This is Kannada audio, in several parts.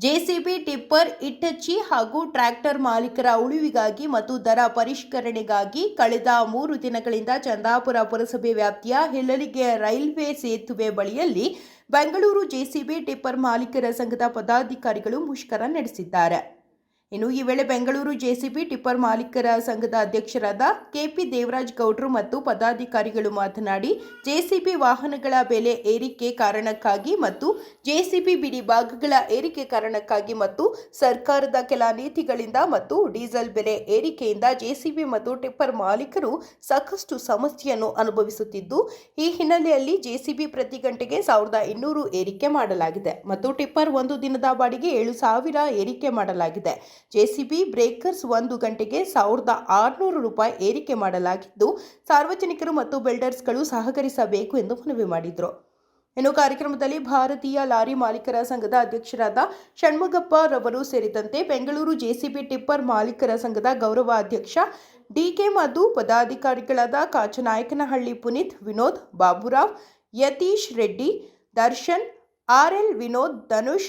ಜೆಸಿಬಿ ಟಿಪ್ಪರ್ ಇಟ್ಟಚ್ಚಿ ಹಾಗೂ ಟ್ರ್ಯಾಕ್ಟರ್ ಮಾಲೀಕರ ಉಳಿವಿಗಾಗಿ ಮತ್ತು ದರ ಪರಿಷ್ಕರಣೆಗಾಗಿ ಕಳೆದ ಮೂರು ದಿನಗಳಿಂದ ಚಂದಾಪುರ ಪುರಸಭೆ ವ್ಯಾಪ್ತಿಯ ಹೆಲ್ಲಲಿಗೆ ರೈಲ್ವೆ ಸೇತುವೆ ಬಳಿಯಲ್ಲಿ ಬೆಂಗಳೂರು ಜೆಸಿಬಿ ಟಿಪ್ಪರ್ ಮಾಲೀಕರ ಸಂಘದ ಪದಾಧಿಕಾರಿಗಳು ಮುಷ್ಕರ ನಡೆಸಿದ್ದಾರೆ. ಇನ್ನು ಈ ವೇಳೆ ಬೆಂಗಳೂರು ಜೆಸಿಬಿ ಟಿಪ್ಪರ್ ಮಾಲೀಕರ ಸಂಘದ ಅಧ್ಯಕ್ಷರಾದ ಕೆಪಿ ದೇವರಾಜ್ ಗೌಡ್ರು ಮತ್ತು ಪದಾಧಿಕಾರಿಗಳು ಮಾತನಾಡಿ, ಜೆಸಿಬಿ ವಾಹನಗಳ ಬೆಲೆ ಏರಿಕೆ ಕಾರಣಕ್ಕಾಗಿ ಮತ್ತು ಜೆಸಿಬಿ ಬಿಡಿ ಭಾಗಗಳ ಏರಿಕೆ ಕಾರಣಕ್ಕಾಗಿ ಮತ್ತು ಸರ್ಕಾರದ ಕೆಲ ನೀತಿಗಳಿಂದ ಮತ್ತು ಡೀಸೆಲ್ ಬೆಲೆ ಏರಿಕೆಯಿಂದ ಜೆಸಿಬಿ ಮತ್ತು ಟಿಪ್ಪರ್ ಮಾಲೀಕರು ಸಾಕಷ್ಟು ಸಮಸ್ಯೆಯನ್ನು ಅನುಭವಿಸುತ್ತಿದ್ದು, ಈ ಹಿನ್ನೆಲೆಯಲ್ಲಿ ಜೆಸಿಬಿ ಪ್ರತಿ ಗಂಟೆಗೆ ಸಾವಿರದ ಇನ್ನೂರು ಏರಿಕೆ ಮಾಡಲಾಗಿದೆ ಮತ್ತು ಟಿಪ್ಪರ್ ಒಂದು ದಿನದ ಬಾಡಿಗೆ ಏಳು ಸಾವಿರ ಏರಿಕೆ ಮಾಡಲಾಗಿದೆ. ಜೆಸಿಬಿ ಬ್ರೇಕರ್ಸ್ ಒಂದು ಗಂಟೆಗೆ ಸಾವಿರದ ಆರುನೂರು ರೂಪಾಯಿ ಏರಿಕೆ ಮಾಡಲಾಗಿದ್ದು, ಸಾರ್ವಜನಿಕರು ಮತ್ತು ಬಿಲ್ಡರ್ಸ್ಗಳು ಸಹಕರಿಸಬೇಕು ಎಂದು ಮನವಿ ಮಾಡಿದರು. ಇನ್ನು ಕಾರ್ಯಕ್ರಮದಲ್ಲಿ ಭಾರತೀಯ ಲಾರಿ ಮಾಲೀಕರ ಸಂಘದ ಅಧ್ಯಕ್ಷರಾದ ಷಣ್ಮುಗಪ್ಪ ರವರು ಸೇರಿದಂತೆ ಬೆಂಗಳೂರು ಜೆಸಿಬಿ ಟಿಪ್ಪರ್ ಮಾಲೀಕರ ಸಂಘದ ಗೌರವ ಅಧ್ಯಕ್ಷ ಡಿಕೆ ಮಧು, ಪದಾಧಿಕಾರಿಗಳಾದ ಕಾಚನಾಯಕನಹಳ್ಳಿ ಪುನೀತ್, ವಿನೋದ್ ಬಾಬುರಾವ್, ಯತೀಶ್ ರೆಡ್ಡಿ, ದರ್ಶನ್ ಆರ್ಎಲ್ ವಿನೋದ್, ಧನುಷ್,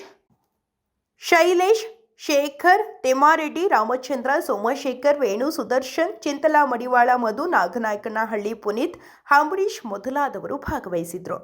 ಶೈಲೇಶ್ ಶೇಖರ್ ತೆಮಾರೆಡ್ಡಿ ರಾಮಚಂದ್ರ ಸೋಮಶೇಖರ್ ವೇಣು ಸುದರ್ಶನ್ ಚಿಂತಲ ಮಡಿವಾಳ ಮಧು ನಾಗನಾಯಕನಹಳ್ಳಿ ಪುನೀತ್ ಅಂಬರೀಶ್ ಮೊದಲಾದವರು ಭಾಗವಹಿಸಿದ್ರು.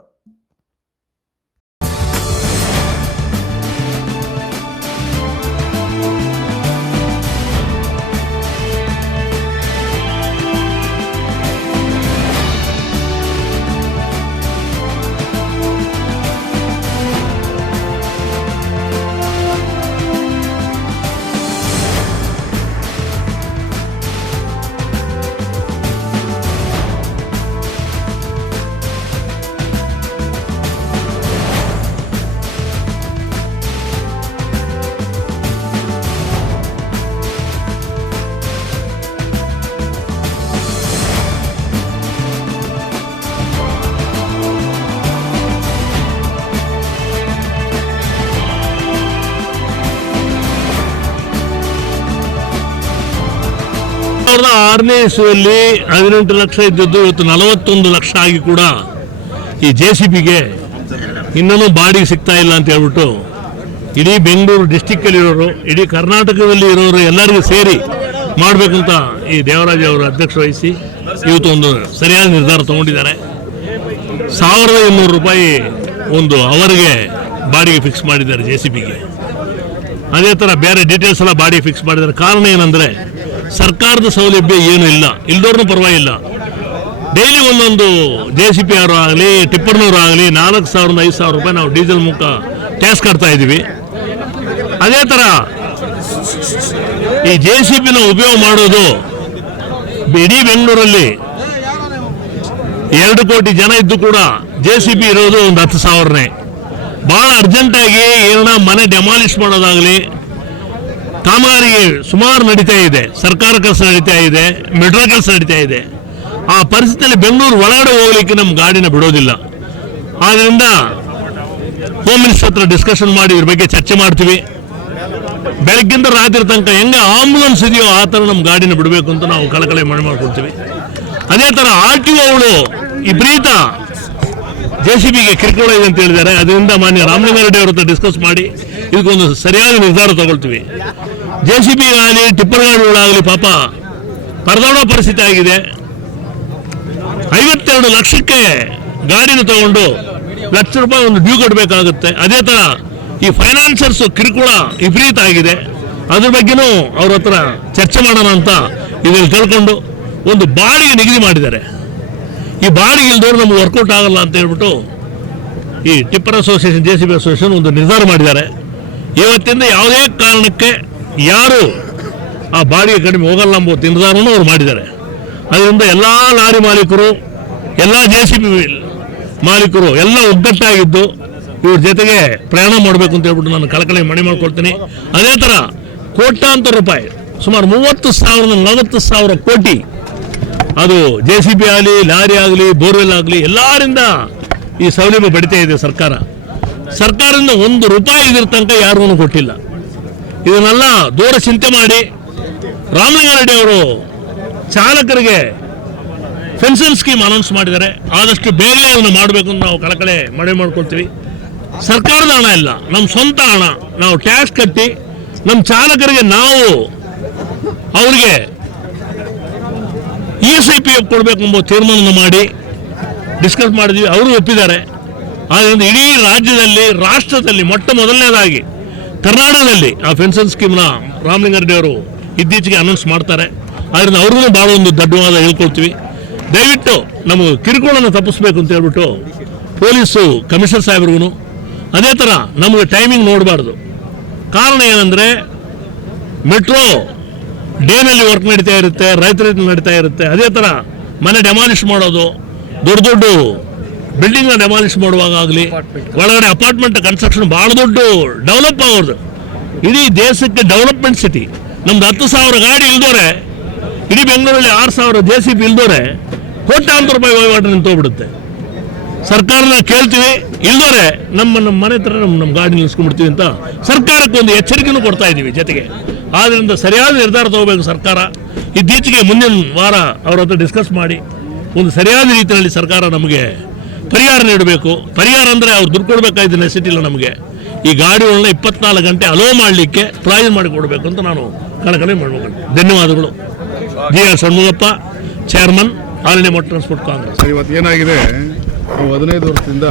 ಆರನೇ ಇಸುವಲ್ಲಿ ಹದಿನೆಂಟು ಲಕ್ಷ ಇದ್ದದ್ದು ಇವತ್ತು ನಲವತ್ತೊಂದು ಲಕ್ಷ ಆಗಿ ಕೂಡ ಈ ಜೆ ಸಿ ಬಿಗೆ ಇನ್ನೂ ಬಾಡಿಗೆ ಸಿಗ್ತಾ ಇಲ್ಲ ಅಂತ ಹೇಳ್ಬಿಟ್ಟು ಇಡೀ ಬೆಂಗಳೂರು ಡಿಸ್ಟಿಕ್ಕಲ್ಲಿರೋರು ಇಡೀ ಕರ್ನಾಟಕದಲ್ಲಿ ಇರೋರು ಎಲ್ಲರಿಗೂ ಸೇರಿ ಮಾಡಬೇಕಂತ ಈ ದೇವರಾಜ್ ಅವರು ಅಧ್ಯಕ್ಷ ವಹಿಸಿ ಇವತ್ತು ಒಂದು ಸರಿಯಾದ ನಿರ್ಧಾರ ತಗೊಂಡಿದ್ದಾರೆ. ಸಾವಿರದ ಇನ್ನೂರು ರೂಪಾಯಿ ಒಂದು ಅವರಿಗೆ ಬಾಡಿಗೆ ಫಿಕ್ಸ್ ಮಾಡಿದ್ದಾರೆ ಜೆ ಸಿ ಬಿಗೆ ಅದೇ ಥರ ಬೇರೆ ಡೀಟೇಲ್ಸ್ ಎಲ್ಲ ಬಾಡಿ ಫಿಕ್ಸ್ ಮಾಡಿದ್ದಾರೆ. ಕಾರಣ ಏನಂದ್ರೆ ಸರ್ಕಾರದ ಸೌಲಭ್ಯ ಏನು ಇಲ್ಲ. ಇಲ್ದೋರ್ನು ಪರವಾಗಿಲ್ಲ. ಡೈಲಿ ಒಂದೊಂದು ಜೆ ಸಿ ಪಿ ಅವರು ಆಗಲಿ ಟಿಪ್ಪರ್ನವರು ಆಗಲಿ ನಾಲ್ಕು ಸಾವಿರದ ಐದು ಸಾವಿರ ರೂಪಾಯಿ ನಾವು ಡೀಸೆಲ್ ಮುಖ ಟ್ಯಾಕ್ಸ್ ಕಟ್ತಾ ಇದ್ದೀವಿ ಅದೇ ಥರ ಈ ಜೆ ಸಿ ಪಿನ ಉಪಯೋಗ ಮಾಡೋದು ಇಡೀ ಬೆಂಗಳೂರಲ್ಲಿ ಎರಡು ಕೋಟಿ ಜನ ಇದ್ದು ಕೂಡ ಜೆ ಸಿ ಬಿ ಇರೋದು ಒಂದು ಹತ್ತು ಸಾವಿರನೇ. ಭಾಳ ಅರ್ಜೆಂಟಾಗಿ ಏನೋ ಮನೆ ಡೆಮಾಲಿಷ್ ಮಾಡೋದಾಗಲಿ ಕಾಮಗಾರಿಗೆ ಸುಮಾರು ನಡೀತಾ ಇದೆ. ಸರ್ಕಾರ ಕೆಲಸ ನಡೀತಾ ಇದೆ, ಮೆಟ್ರೋ ಕೆಲಸ ನಡೀತಾ ಇದೆ. ಆ ಪರಿಸ್ಥಿತಿಯಲ್ಲಿ ಬೆಂಗಳೂರು ಒಳಗಡೆ ಹೋಗ್ಲಿಕ್ಕೆ ನಮ್ಮ ಗಾಡಿನ ಬಿಡೋದಿಲ್ಲ. ಆದ್ದರಿಂದ ಹೋಮ್ ಮಿನಿಸ್ಟರ್ ಹತ್ರ ಡಿಸ್ಕಷನ್ ಮಾಡಿ ಇದ್ರ ಬಗ್ಗೆ ಚರ್ಚೆ ಮಾಡ್ತೀವಿ. ಬೆಳಗ್ಗಿಂದ ರಾತ್ರಿ ತನಕ ಹೆಂಗೆ ಆಂಬುಲೆನ್ಸ್ ಇದೆಯೋ ಆ ಥರ ನಮ್ಮ ಗಾಡಿನ ಬಿಡಬೇಕು ಅಂತ ನಾವು ಕಳಕಳೆ ಮನೆ ಮಾಡ್ಕೊಳ್ತೀವಿ ಅದೇ ಥರ ಆರ್ ಟಿ ಅವಳು ವಿಪರೀತ ಜೆ ಸಿ ಬಿಗೆ ಕಿರುಕುಳ ಇದೆ ಅಂತ ಹೇಳಿದ್ದಾರೆ. ಅದರಿಂದ ಮಾನ್ಯ ರಾಮಲಿಂಗಾರೆಡ್ಡಿ ಅವ್ರ ಹತ್ರ ಡಿಸ್ಕಸ್ ಮಾಡಿ ಇದಕ್ಕೊಂದು ಸರಿಯಾದ ನಿರ್ಧಾರ ತಗೊಳ್ತೀವಿ. ಜೆ ಸಿ ಬಿ ಆಗಲಿ ಟಿಪ್ಪರ್ ಗಾಡಿಗಳಾಗಲಿ ಪಾಪ ಪರದಾಡೋ ಪರಿಸ್ಥಿತಿ ಆಗಿದೆ. ಐವತ್ತೆರಡು ಲಕ್ಷಕ್ಕೆ ಗಾಡಿನ ತಗೊಂಡು ಲಕ್ಷ ರೂಪಾಯಿ ಒಂದು ಡ್ಯೂ ಕಟ್ಟಬೇಕಾಗುತ್ತೆ ಅದೇ ಥರ ಈ ಫೈನಾನ್ಸರ್ಸ್ ಕಿರುಕುಳ ವಿಪರೀತ ಆಗಿದೆ. ಅದ್ರ ಬಗ್ಗೆನೂ ಅವ್ರ ಹತ್ರ ಚರ್ಚೆ ಮಾಡೋಣ ಅಂತ ಇದನ್ನು ತಿಳ್ಕೊಂಡು ಒಂದು ಬಾಡಿಗೆ ನಿಗದಿ ಮಾಡಿದ್ದಾರೆ. ಈ ಬಾಡಿಗೆ ಇಲ್ದವ್ರು ನಮ್ಗೆ ವರ್ಕೌಟ್ ಆಗಲ್ಲ ಅಂತ ಹೇಳ್ಬಿಟ್ಟು ಈ tipper association, J C B association ಒಂದು ನಿರ್ಧಾರ ಮಾಡಿದ್ದಾರೆ. ಇವತ್ತಿಂದ ಯಾವುದೇ ಕಾರಣಕ್ಕೆ ಯಾರು ಆ ಬಾಡಿಗೆ ಕಡಿಮೆ ಹೋಗಲ್ಲ ಎಂಬ ನಿರ್ಧಾರವನ್ನು ಅವ್ರು ಮಾಡಿದ್ದಾರೆ. ಅದರಿಂದ ಎಲ್ಲ ಲಾರಿ ಮಾಲೀಕರು, ಎಲ್ಲ ಜೆ ಸಿ ಬಿ ಮಾಲೀಕರು ಎಲ್ಲ ಒಗ್ಗಟ್ಟಾಗಿದ್ದು ಇವ್ರ ಜೊತೆಗೆ ಪ್ರಯಾಣ ಮಾಡಬೇಕು ಅಂತ ಹೇಳ್ಬಿಟ್ಟು ನಾನು ಕಳಕಳಿ ಮನೆ ಮಾಡ್ಕೊಳ್ತೀನಿ. ಅದೇ ಥರ ಕೋಟ್ಯಾಂತರ ರೂಪಾಯಿ, ಸುಮಾರು ಮೂವತ್ತು ಸಾವಿರದ ನಲವತ್ತು ಸಾವಿರ ಕೋಟಿ ಅದು ಜೆ ಸಿ ಬಿ ಆಗಲಿ, ಲಾರಿ ಆಗಲಿ, ಬೋರ್ವೆಲ್ ಆಗಲಿ, ಎಲ್ಲರಿಂದ ಈ ಸೌಲಭ್ಯ ಪಡಿತಾ ಇದೆ ಸರ್ಕಾರ. ಸರ್ಕಾರದಿಂದ ಒಂದು ರೂಪಾಯಿ ಇದ್ರ ತನಕ ಯಾರೂ ಕೊಟ್ಟಿಲ್ಲ. ಇದನ್ನೆಲ್ಲ ದೂರ ಚಿಂತೆ ಮಾಡಿ ರಾಮಲಿಂಗಾರೆಡ್ಡಿ ಅವರು ಚಾಲಕರಿಗೆ ಪೆನ್ಷನ್ ಸ್ಕೀಮ್ ಅನೌನ್ಸ್ ಮಾಡಿದ್ದಾರೆ. ಆದಷ್ಟು ಬೇಗ ಅದನ್ನು ಮಾಡಬೇಕು ಅಂತ ನಾವು ಕಳಕಳೆ ಮನವಿ ಮಾಡ್ಕೊಳ್ತೀವಿ. ಸರ್ಕಾರದ ಹಣ ಇಲ್ಲ. ನಮ್ಮ ಸ್ವಂತ ಹಣ. ನಾವು ಟ್ಯಾಕ್ಸ್ ಕಟ್ಟಿ ನಮ್ಮ ಚಾಲಕರಿಗೆ ನಾವು ಅವರಿಗೆ E S I P F ಕೊಡಬೇಕು ಎಂಬ ತೀರ್ಮಾನ ಮಾಡಿ ಡಿಸ್ಕಸ್ ಮಾಡಿದ್ವಿ. ಅವರು ಒಪ್ಪಿದ್ದಾರೆ. ಆದ್ದರಿಂದ ಇಡೀ ರಾಜ್ಯದಲ್ಲಿ, ರಾಷ್ಟ್ರದಲ್ಲಿ ಮೊಟ್ಟ ಮೊದಲನೇದಾಗಿ ಕರ್ನಾಟಕದಲ್ಲಿ ಆ ಪೆನ್ಷನ್ ಸ್ಕೀಮ್ನ ರಾಮಲಿಂಗಾರೆಡ್ಡಿ ಅವರು ಇತ್ತೀಚೆಗೆ ಅನೌನ್ಸ್ ಮಾಡ್ತಾರೆ. ಅದರಿಂದ ಅವ್ರಿಗೂ ಭಾಳ ಒಂದು ದಡ್ಡವಾದ ಹೇಳ್ಕೊಳ್ತೀವಿ. ದಯವಿಟ್ಟು ನಮಗೆ ಕಿರುಕುಳನ್ನು ತಪ್ಪಿಸ್ಬೇಕು ಅಂತ ಹೇಳ್ಬಿಟ್ಟು ಪೊಲೀಸು ಕಮಿಷನರ್ ಸಾಹೇಬ್ರಿಗೂ ಅದೇ ಥರ ನಮಗೆ ಟೈಮಿಂಗ್ ನೋಡಬಾರ್ದು. ಕಾರಣ ಏನಂದರೆ ಮೆಟ್ರೋ ಡೇನಲ್ಲಿ ವರ್ಕ್ ನಡೀತಾ ಇರುತ್ತೆ ರೈತರ ನಡೀತಾ ಇರುತ್ತೆ, ಅದೇ ಥರ ಮನೆ ಡೆಮಾಲಿಷ್ ಮಾಡೋದು, ದೊಡ್ಡ ದೊಡ್ಡ ಬಿಲ್ಡಿಂಗ್ನ ಡೆಮಾಲಿಷ್ ಮಾಡುವಾಗ ಆಗಲಿ ಒಳಗಡೆ ಅಪಾರ್ಟ್ಮೆಂಟ್ ಕನ್ಸ್ಟ್ರಕ್ಷನ್ ಭಾಳ ದೊಡ್ಡ ಡೆವಲಪ್ ಆಗೋದು. ಇಡೀ ದೇಶಕ್ಕೆ ಡೆವಲಪ್ಮೆಂಟ್ ಸಿಟಿ ನಮ್ದು ಹತ್ತು ಸಾವಿರ ಗಾಡಿ ಇಲ್ದೋರೆ ಇಡೀ ಬೆಂಗಳೂರಲ್ಲಿ ಆರು ಸಾವಿರ ಜೆ ಸಿ ಬಿ ಇಲ್ದೋರೆ ಕೋಟ್ಯಾಂತರ ರೂಪಾಯಿ ವಹಿವಾಟು ನಿಂತೋಗ್ಬಿಡುತ್ತೆ ಸರ್ಕಾರನ ಕೇಳ್ತೀವಿ ಇಲ್ದೋರೆ ನಮ್ಮ ನಮ್ಮ ಮನೆ ಹತ್ರ ನಮ್ಮ ನಮ್ಮ ಗಾಡಿ ನಿಲ್ಲಿಸ್ಕೊಂಡ್ಬಿಡ್ತೀವಿ ಅಂತ ಸರ್ಕಾರಕ್ಕೆ ಒಂದು ಎಚ್ಚರಿಕೆನೂ ಕೊಡ್ತಾ ಇದ್ದೀವಿ ಜೊತೆಗೆ. ಆದ್ದರಿಂದ ಸರಿಯಾದ ನಿರ್ಧಾರ ತಗೋಬೇಕು ಸರ್ಕಾರ. ಇತ್ತೀಚೆಗೆ ಮುಂದಿನ ವಾರ ಅವರ ಹತ್ರ ಡಿಸ್ಕಸ್ ಮಾಡಿ ಒಂದು ಸರಿಯಾದ ರೀತಿಯಲ್ಲಿ ಸರ್ಕಾರ ನಮಗೆ ಪರಿಹಾರ ನೀಡಬೇಕು. ಪರಿಹಾರ ಅಂದರೆ ಅವ್ರು ದುಡ್ಡು ಕೊಡಬೇಕಾದ ನೆಸಿಟಿ ನಮಗೆ. ಈ ಗಾಡಿಗಳನ್ನ ಇಪ್ಪತ್ನಾಲ್ಕು ಗಂಟೆ ಅಲೋ ಮಾಡಲಿಕ್ಕೆ ಮಾಡಿ ಕೊಡಬೇಕು ಅಂತ ನಾನು ಕಳಕಳಿ ಮಾಡಬೇಕು. ಧನ್ಯವಾದಗಳು. G R Shanmugappa chairman all India motor transport congress ಇವತ್ತು ಏನಾಗಿದೆ? ನಾವು ಹದಿನೈದು ವರ್ಷದಿಂದ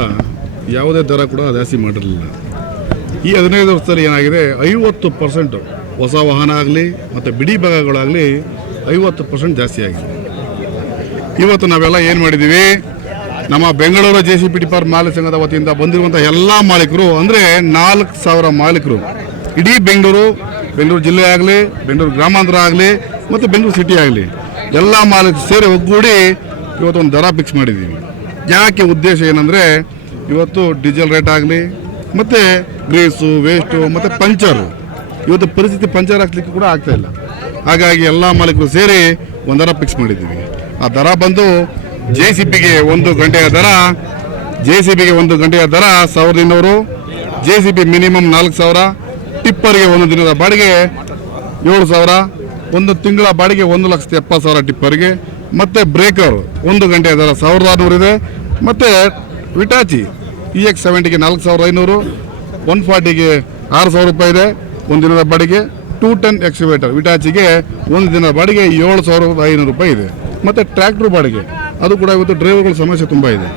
ಯಾವುದೇ ದರ ಕೂಡ ಜಾಸ್ತಿ ಮಾಡಿರಲಿಲ್ಲ. ಈ ಹದಿನೈದು ವರ್ಷದಲ್ಲಿ ಏನಾಗಿದೆ? ಐವತ್ತು ಪರ್ಸೆಂಟು ಹೊಸ ವಾಹನ ಆಗಲಿ ಮತ್ತು ಬಿಡಿ ಭಾಗಗಳಾಗಲಿ ಐವತ್ತು ಪರ್ಸೆಂಟ್ ಜಾಸ್ತಿ ಆಗಿದೆ. ಇವತ್ತು ನಾವೆಲ್ಲ ಏನು ಮಾಡಿದ್ದೀವಿ? ನಮ್ಮ Bengaluru J C P tipper ಮಾಲೀಕ ಸಂಘದ ವತಿಯಿಂದ ಬಂದಿರುವಂಥ ಎಲ್ಲ ಮಾಲೀಕರು, ಅಂದರೆ ನಾಲ್ಕು ಸಾವಿರ ಮಾಲೀಕರು. ಇಡೀ ಬೆಂಗಳೂರು ಬೆಂಗಳೂರು ಜಿಲ್ಲೆ ಆಗಲಿ, ಬೆಂಗಳೂರು ಗ್ರಾಮಾಂತರ ಆಗಲಿ, ಮತ್ತು ಬೆಂಗಳೂರು ಸಿಟಿ ಆಗಲಿ, ಎಲ್ಲ ಮಾಲೀಕರು ಸೇರಿ ಒಗ್ಗೂಡಿ ಇವತ್ತು ಒಂದು ದರ ಫಿಕ್ಸ್ ಮಾಡಿದ್ದೀವಿ. ಯಾಕೆ ಉದ್ದೇಶ ಏನಂದರೆ, ಇವತ್ತು ಡೀಸೆಲ್ ರೇಟ್ ಆಗಲಿ, ಮತ್ತು ಗ್ರೀಸು ವೇಸ್ಟು ಮತ್ತು ಪಂಚರು ಇವತ್ತು ಪರಿಸ್ಥಿತಿ ಪಂಚರ್ ಹಾಕ್ಲಿಕ್ಕೆ ಕೂಡ ಆಗ್ತಾಯಿಲ್ಲ ಹಾಗಾಗಿ ಎಲ್ಲ ಮಾಲೀಕರು ಸೇರಿ ಒಂದು ದರ ಫಿಕ್ಸ್ ಮಾಡಿದ್ದೀವಿ. ಆ ದರ ಬಂದು ಜೆ ಸಿ ಬಿಗೆ ಒಂದು ಗಂಟೆಯ ದರ, ಜೆ ಸಿ ಬಿಗೆ ಒಂದು ಗಂಟೆಯ ದರ ಸಾವಿರದ ಇನ್ನೂರು, ಜೆ ಸಿ ಬಿ ಮಿನಿಮಮ್ ನಾಲ್ಕು ಸಾವಿರ, ಟಿಪ್ಪರ್ಗೆ ಒಂದು ದಿನದ ಬಾಡಿಗೆ ಏಳು ಸಾವಿರ, ಒಂದು ತಿಂಗಳ ಬಾಡಿಗೆ ಒಂದು ಲಕ್ಷದ ಎಪ್ಪತ್ತು ಸಾವಿರ ಟಿಪ್ಪರ್ಗೆ, ಮತ್ತು ಬ್ರೇಕರ್ ಒಂದು ಗಂಟೆಯ ದರ ಸಾವಿರದ ಆರುನೂರು ಇದೆ, ಮತ್ತು ವಿಟಾಚಿ ಇ ಎಕ್ಸ್ ಸೆವೆಂಟಿಗೆ ನಾಲ್ಕು ಸಾವಿರದ ಐನೂರು, ಒನ್ ಫಾರ್ಟಿಗೆ ಆರು ಸಾವಿರ ರೂಪಾಯಿ ಇದೆ, ಒಂದು ದಿನದ ಬಾಡಿಗೆ ಟೂ ಟೆನ್ ಎಕ್ಸಿವೇಟರ್ ವಿಟಾಚಿಗೆ ಒಂದು ದಿನದ ಬಾಡಿಗೆ ಏಳು ಸಾವಿರದ ಐನೂರು ರೂಪಾಯಿ ಇದೆ, ಮತ್ತು ಟ್ರ್ಯಾಕ್ಟ್ರ್ ಬಾಡಿಗೆ ಅದು ಕೂಡ ಇವತ್ತು ಡ್ರೈವರ್ಗಳ ಸಮಸ್ಯೆ ತುಂಬ ಇದೆ.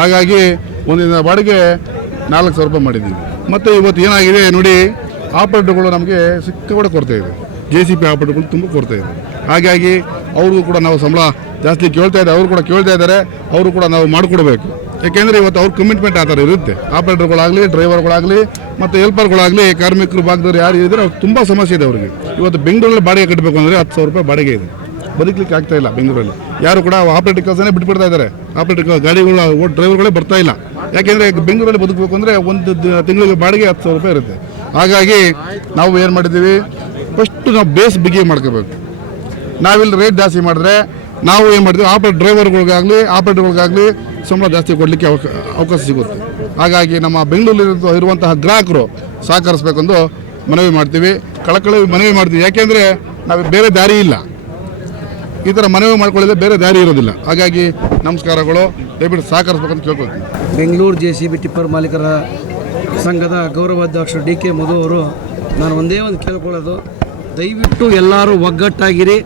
ಹಾಗಾಗಿ ಒಂದಿನ ಬಾಡಿಗೆ ನಾಲ್ಕು ಸಾವಿರ ರೂಪಾಯಿ ಮಾಡಿದ್ದೀವಿ ಮತ್ತು ಇವತ್ತು ಏನಾಗಿದೆ ನೋಡಿ ಆಪರೇಟರ್ಗಳು ನಮಗೆ ಸಿಕ್ಕಾಪಟ್ಟೆ ಕೊರತೆ ಇದೆ. ಜೆ ಸಿ ಪಿ ಆಪರೇಟರ್ಗಳು ತುಂಬ ಕೊರತೆ ಇದೆ. ಹಾಗಾಗಿ ಅವ್ರಿಗೂ ಕೂಡ ನಾವು ಸಂಬಳ ಜಾಸ್ತಿ ಕೇಳ್ತಾ ಇದ್ದಾರೆ, ಅವರು ಕೂಡ ಕೇಳ್ತಾ ಇದ್ದಾರೆ, ಅವರು ಕೂಡ ನಾವು ಮಾಡಿಕೊಡ್ಬೇಕು. ಯಾಕೆಂದರೆ ಇವತ್ತು ಅವ್ರ ಕಮಿಟ್ಮೆಂಟ್ ಆ ಥರ ಇರುತ್ತೆ. ಆಪರೇಟರ್ಗಳಾಗಲಿ ಡ್ರೈವರ್ಗಳಾಗಲಿ, ಮತ್ತು ಹೆಲ್ಪರ್ಗಳಾಗಲಿ, ಕಾರ್ಮಿಕರು ಭಾಗದವ್ರು ಯಾರು ಇದ್ದರೆ ಅವ್ರು ತುಂಬ ಸಮಸ್ಯೆ ಇದೆ ಅವರಿಗೆ. ಇವತ್ತು ಬೆಂಗಳೂರಲ್ಲಿ ಬಾಡಿಗೆ ಕಟ್ಟಬೇಕು ಅಂದರೆ ಹತ್ತು ಸಾವಿರ ರೂಪಾಯಿ ಬಾಡಿಗೆ ಇದೆ. ಬದುಕಲಿಕ್ಕೆ ಆಗ್ತಾ ಇಲ್ಲ ಬೆಂಗಳೂರಲ್ಲಿ. ಯಾರು ಕೂಡ ಆಪರೇಟರ್ ಕೆಲಸನೇ ಬಿಟ್ಬಿಡ್ತಾ ಇದ್ದಾರೆ. ಆಪರೇಟರ್ ಗಾಡಿಗಳು ಡ್ರೈವರ್ಗಳೇ ಬರ್ತಾ ಇಲ್ಲ. ಯಾಕೆಂದರೆ ಬೆಂಗಳೂರಲ್ಲಿ ಬದುಕಬೇಕು ಅಂದರೆ ಒಂದು ತಿಂಗಳಿಗೆ ಬಾಡಿಗೆ ಹತ್ತು ಸಾವಿರ ರೂಪಾಯಿ ಇರುತ್ತೆ. ಹಾಗಾಗಿ ನಾವು ಏನು ಮಾಡಿದ್ದೀವಿ? ಫಸ್ಟು ನಾವು ಬೇಸ್ ಬಿಗಿ ಮಾಡ್ಕೋಬೇಕು. ನಾವಿಲ್ಲಿ ರೇಟ್ ಜಾಸ್ತಿ ಮಾಡಿದ್ರೆ ನಾವು ಏನು ಮಾಡ್ತೀವಿ ಆಪ್ರೇಟ್ ಡ್ರೈವರ್ಗಳಿಗಾಗಲಿ ಆಪರೇಟರ್ಗಳಿಗಾಗಲಿ ಸಂಬಳ ಜಾಸ್ತಿ ಕೊಡಲಿಕ್ಕೆ ಅವಕ ಅವಕಾಶ ಸಿಗುತ್ತೆ. ಹಾಗಾಗಿ ನಮ್ಮ ಬೆಂಗಳೂರಲ್ಲಿ ಇರುವಂತಹ ಗ್ರಾಹಕರು ಸಹಕರಿಸ್ಬೇಕೆಂದು ಮನವಿ ಮಾಡ್ತೀವಿ. ಕಳಕಳಿ ಮನವಿ ಮಾಡ್ತೀವಿ. ಯಾಕೆಂದರೆ ನಾವು ಬೇರೆ ದಾರಿ ಇಲ್ಲ. ಈ ಥರ ಮನವಿ ಮಾಡ್ಕೊಳ್ಳಿದ್ರೆ ಬೇರೆ ದಾರಿ ಇರೋದಿಲ್ಲ. ಹಾಗಾಗಿ ನಮಸ್ಕಾರಗಳು. ದಯವಿಟ್ಟು ಸಹಕರಿಸ್ಬೇಕಂತ ಕೇಳ್ಕೊಳ್ತೀನಿ. Bengaluru J C B tipper ಮಾಲೀಕರ ಸಂಘದ ಗೌರವಾಧ್ಯಕ್ಷರು ಡಿ ಕೆ ಮಧು ಅವರು, ನಾನು ಒಂದೇ ಒಂದು ಕೇಳ್ಕೊಳ್ಳೋದು. ದಯವಿಟ್ಟು ಎಲ್ಲರೂ ಒಗ್ಗಟ್ಟಾಗಿರಿ,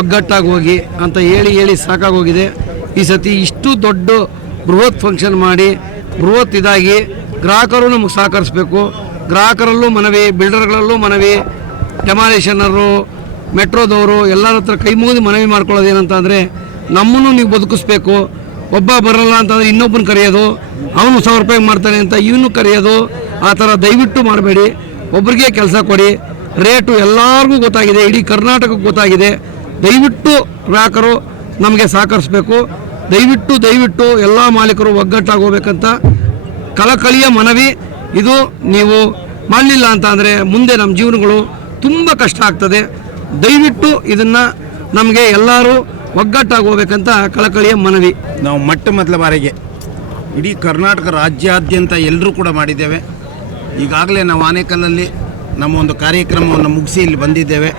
ಒಗ್ಗಟ್ಟಾಗಿ ಹೋಗಿ ಅಂತ ಹೇಳಿ ಹೇಳಿ ಸಾಕಾಗೋಗಿದೆ ಈ ಸತಿ ಇಷ್ಟು ದೊಡ್ಡ ಬೃಹತ್ ಫಂಕ್ಷನ್ ಮಾಡಿ, ಬೃಹತ್ ಇದಾಗಿ ಗ್ರಾಹಕರು ನಮಗೆ ಸಹಕರಿಸ್ಬೇಕು. ಗ್ರಾಹಕರಲ್ಲೂ ಮನವಿ ಬಿಲ್ಡರ್ಗಳಲ್ಲೂ ಮನವಿ ಡೆಮಾಲೇಷನರು ಮೆಟ್ರೋದವರು ಎಲ್ಲರ ಹತ್ರ ಕೈ ಮುಗಿದು ಮನವಿ ಮಾಡ್ಕೊಳ್ಳೋದು ಏನಂತಂದರೆ, ನಮ್ಮನ್ನು ನೀವು ಬದುಕಿಸ್ಬೇಕು, ಒಬ್ಬ ಬರಲ್ಲ ಅಂತಂದರೆ ಇನ್ನೊಬ್ಬನ ಕರೆಯೋದು, ಅವನು ಸಾವಿರ ರೂಪಾಯಿ ಮಾಡ್ತಾನೆ ಅಂತ ಇವನು ಕರೆಯೋದು, ಆ ಥರ ದಯವಿಟ್ಟು ಮಾಡಬೇಡಿ. ಒಬ್ರಿಗೆ ಕೆಲಸ ಕೊಡಿ. ರೇಟು ಎಲ್ಲರಿಗೂ ಗೊತ್ತಾಗಿದೆ, ಇಡೀ ಕರ್ನಾಟಕಕ್ಕೆ ಗೊತ್ತಾಗಿದೆ. ದಯವಿಟ್ಟು ಗ್ರಾಹಕರು ನಮಗೆ ಸಹಕರಿಸ್ಬೇಕು. ದಯವಿಟ್ಟು ದಯವಿಟ್ಟು ಎಲ್ಲ ಮಾಲೀಕರು ಒಗ್ಗಟ್ಟಾಗಿ ಹೋಗ್ಬೇಕಂತ ಕಳಕಳಿಯ ಮನವಿ. ಇದು ನೀವು ಮಾಡಲಿಲ್ಲ ಅಂತ ಅಂದರೆ ಮುಂದೆ ನಮ್ಮ ಜೀವನಗಳು ತುಂಬ ಕಷ್ಟ ಆಗ್ತದೆ. ದಯವಿಟ್ಟು ಇದನ್ನು ನಮಗೆ ಎಲ್ಲರೂ ಒಗ್ಗಟ್ಟಾಗಿ ಹೋಗ್ಬೇಕಂತ ಕಳಕಳಿಯ ಮನವಿ. ನಾವು ಮೊಟ್ಟ ಮೊದಲ ಬಾರಿಗೆ ಇಡೀ ಕರ್ನಾಟಕ ರಾಜ್ಯಾದ್ಯಂತ ಎಲ್ಲರೂ ಕೂಡ ಮಾಡಿದ್ದೇವೆ. ಈಗಾಗಲೇ ನಾವು ಆನೇಕಲ್ಲಲ್ಲಿ ನಮ್ಮ ಒಂದು ಕಾರ್ಯಕ್ರಮವನ್ನು ಮುಗಿಸಿ ಇಲ್ಲಿ ಬಂದಿದ್ದೇವೆ.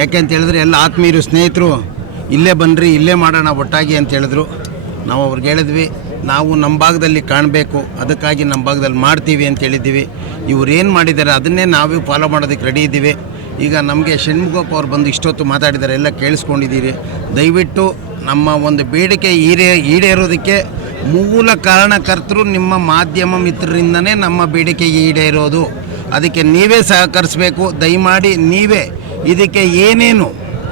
ಯಾಕೆ ಅಂತ ಹೇಳಿದ್ರೆ ಎಲ್ಲ ಆತ್ಮೀಯರು, ಸ್ನೇಹಿತರು, ಇಲ್ಲೇ ಬನ್ನಿರಿ ಇಲ್ಲೇ ಮಾಡೋಣ ಒಟ್ಟಾಗಿ ಅಂತ ಹೇಳಿದ್ರು. ನಾವು ಅವ್ರಿಗೆ ಹೇಳಿದ್ವಿ, ನಾವು ನಮ್ಮ ಭಾಗದಲ್ಲಿ ಕಾಣಬೇಕು, ಅದಕ್ಕಾಗಿ ನಮ್ಮ ಭಾಗದಲ್ಲಿ ಮಾಡ್ತೀವಿ ಅಂತ ಹೇಳಿದ್ದೀವಿ. ಇವ್ರು ಏನು ಮಾಡಿದ್ದಾರೆ ಅದನ್ನೇ ನಾವೇ ಫಾಲೋ ಮಾಡೋದಕ್ಕೆ ರೆಡಿ ಇದ್ದೀವಿ. ಈಗ ನಮಗೆ ಷಣ್ಮುಖಪ್ಪ ಅವ್ರು ಬಂದು ಇಷ್ಟೊತ್ತು ಮಾತಾಡಿದ್ದಾರೆ, ಎಲ್ಲ ಕೇಳಿಸ್ಕೊಂಡಿದ್ದೀರಿ. ದಯವಿಟ್ಟು ನಮ್ಮ ಒಂದು ಬೇಡಿಕೆ ಈಡೇ, ಈಡೇರೋದಕ್ಕೆ ಮೂಲ ಕಾರಣಕರ್ತರು ನಿಮ್ಮ ಮಾಧ್ಯಮ ಮಿತ್ರರಿಂದನೇ ನಮ್ಮ ಬೇಡಿಕೆ ಈಡೇರೋದು. ಅದಕ್ಕೆ ನೀವೇ ಸಹಕರಿಸಬೇಕು. ದಯಮಾಡಿ ನೀವೇ ಇದಕ್ಕೆ ಏನೇನು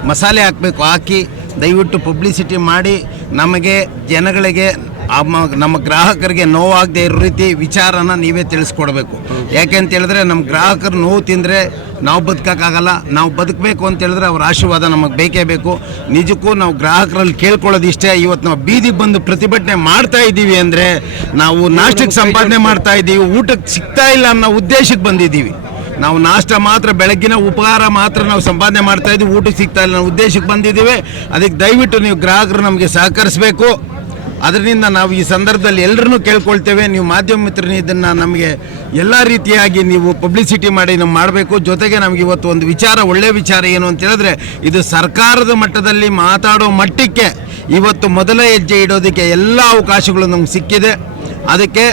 ಮಸಾಲೆ ಹಾಕಬೇಕು ಹಾಕಿ, ದಯವಿಟ್ಟು ಪಬ್ಲಿಸಿಟಿ ಮಾಡಿ, ನಮಗೆ ಜನಗಳಿಗೆ ನಮ್ಮ ಗ್ರಾಹಕರಿಗೆ ನೋವಾಗದೇ ಇರೋ ರೀತಿ ವಿಚಾರನ ನೀವೇ ತಿಳಿಸ್ಕೊಡ್ಬೇಕು. ಯಾಕೆ ಅಂತ ಹೇಳಿದ್ರೆ ನಮ್ಮ ಗ್ರಾಹಕರು ನೋವು ತಿಂದರೆ ನಾವು ಬದುಕೋಕ್ಕಾಗಲ್ಲ, ನಾವು ಬದುಕಬೇಕು ಅಂತ ಹೇಳಿದ್ರೆ ಅವ್ರ ಆಶೀರ್ವಾದ ನಮಗೆ ಬೇಕೇ ಬೇಕು. ನಿಜಕ್ಕೂ ನಾವು ಗ್ರಾಹಕರಲ್ಲಿ ಕೇಳ್ಕೊಳ್ಳೋದು ಇಷ್ಟೇ ಇವತ್ತು ನಾವು ಬೀದಿಗೆ ಬಂದು ಪ್ರತಿಭಟನೆ ಮಾಡ್ತಾ ಇದ್ದೀವಿ ಅಂದರೆ ನಾವು ನಾಷ್ಟಕ್ಕೆ ಸಂಪಾದನೆ ಮಾಡ್ತಾ ಇದ್ದೀವಿ, ಊಟಕ್ಕೆ ಸಿಗ್ತಾ ಇಲ್ಲ ಅನ್ನೋ ಉದ್ದೇಶಕ್ಕೆ ಬಂದಿದ್ದೀವಿ. ನಾವು ನಾಷ್ಟ ಮಾತ್ರ, ಬೆಳಗ್ಗಿನ ಉಪಹಾರ ಮಾತ್ರ ನಾವು ಸಂಪಾದನೆ ಮಾಡ್ತಾ ಇದ್ದೀವಿ, ಊಟಕ್ಕೆ ಸಿಗ್ತಾ ಇಲ್ಲ ಅನ್ನೋ ಉದ್ದೇಶಕ್ಕೆ ಬಂದಿದ್ದೀವಿ. ಅದಕ್ಕೆ ದಯವಿಟ್ಟು ನೀವು ಗ್ರಾಹಕರು ನಮಗೆ ಸಹಕರಿಸಬೇಕು. ಅದರಿಂದ ನಾವು ಈ ಸಂದರ್ಭದಲ್ಲಿ ಎಲ್ಲರನ್ನೂ ಕೇಳ್ಕೊಳ್ತೇವೆ. ನೀವು ಮಾಧ್ಯಮ ಮಿತ್ರರು, ಇದನ್ನು ನಮಗೆ ಎಲ್ಲ ರೀತಿಯಾಗಿ ನೀವು ಪಬ್ಲಿಸಿಟಿ ಮಾಡಿ ನಾವು ಮಾಡಬೇಕು. ಜೊತೆಗೆ ನಮಗೆ ಇವತ್ತು ಒಂದು ವಿಚಾರ ಒಳ್ಳೆಯ ವಿಚಾರ ಏನು ಅಂತ ಹೇಳಿದ್ರೆ, ಇದು ಸರ್ಕಾರದ ಮಟ್ಟದಲ್ಲಿ ಮಾತಾಡೋ ಮಟ್ಟಕ್ಕೆ ಇವತ್ತು ಮೊದಲ ಹೆಜ್ಜೆ ಇಡೋದಕ್ಕೆ ಎಲ್ಲ ಅವಕಾಶಗಳು ನಮ್ಗೆ ಸಿಕ್ಕಿದೆ. ಅದಕ್ಕೆ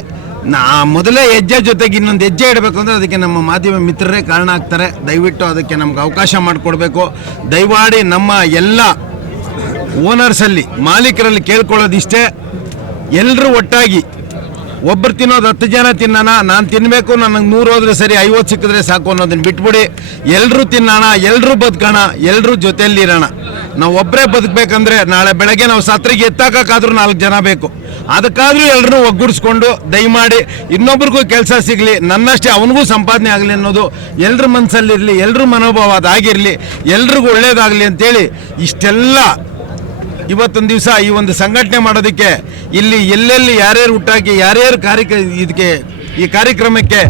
ನಾ ಮೊದಲೇ ಹೆಜ್ಜೆ ಜೊತೆಗೆ ಇನ್ನೊಂದು ಹೆಜ್ಜೆ ಇಡಬೇಕು ಅಂದರೆ ಅದಕ್ಕೆ ನಮ್ಮ ಮಾಧ್ಯಮ ಮಿತ್ರರೇ ಕಾರಣ ಆಗ್ತಾರೆ. ದಯವಿಟ್ಟು ಅದಕ್ಕೆ ನಮ್ಗೆ ಅವಕಾಶ ಮಾಡಿಕೊಡ್ಬೇಕು. ದಯವಾಡಿ ನಮ್ಮ ಎಲ್ಲ ಓನರ್ಸಲ್ಲಿ ಮಾಲೀಕರಲ್ಲಿ ಕೇಳ್ಕೊಳ್ಳೋದಿಷ್ಟೇ. ಎಲ್ಲರೂ ಒಟ್ಟಾಗಿ ಒಬ್ಬರು ತಿನ್ನೋದು ಹತ್ತು ಜನ ತಿನ್ನೋಣ, ನಾನು ತಿನ್ನಬೇಕು ನನಗೆ ನೂರು ಹೋದ್ರೆ ಸರಿ, ಐವತ್ತು ಸಿಕ್ಕಿದ್ರೆ ಸಾಕು ಅನ್ನೋದನ್ನ ಬಿಟ್ಬಿಡಿ. ಎಲ್ಲರೂ ತಿನ್ನೋಣ ಎಲ್ಲರೂ ಬದುಕೋಣ ಎಲ್ಲರೂ ಜೊತೆಯಲ್ಲಿರೋಣ. ನಾವು ಒಬ್ಬರೇ ಬದುಕಬೇಕಂದ್ರೆ ನಾಳೆ ಬೆಳಗ್ಗೆ ನಾವು ಸತ್ರಿಗೆ ಎತ್ತಾಕಾದ್ರೂ ನಾಲ್ಕು ಜನ ಬೇಕು. ಅದಕ್ಕಾದರೂ ಎಲ್ಲರೂ ಒಗ್ಗೂಡಿಸ್ಕೊಂಡು ದಯಮಾಡಿ ಇನ್ನೊಬ್ರಿಗೂ ಕೆಲಸ ಸಿಗಲಿ, ನನ್ನಷ್ಟೇ ಅವನಿಗೂ ಸಂಪಾದನೆ ಆಗಲಿ ಅನ್ನೋದು ಎಲ್ಲರ ಮನಸ್ಸಲ್ಲಿರಲಿ ಎಲ್ಲರ ಮನೋಭಾವ ಅದಾಗಿರಲಿ ಎಲ್ರಿಗೂ ಒಳ್ಳೇದಾಗಲಿ ಅಂತೇಳಿ ಇಷ್ಟೆಲ್ಲ ಇವತ್ತೊಂದು ದಿವಸ ಈ ಒಂದು ಸಂಘಟನೆ ಮಾಡೋದಕ್ಕೆ ಇಲ್ಲಿ ಎಲ್ಲೆಲ್ಲಿ ಯಾರ್ಯಾರು ಹುಟ್ಟಾಕಿ ಯಾರ್ಯಾರು ಕಾರ್ಯ ಇದಕ್ಕೆ ಈ ಕಾರ್ಯಕ್ರಮಕ್ಕೆ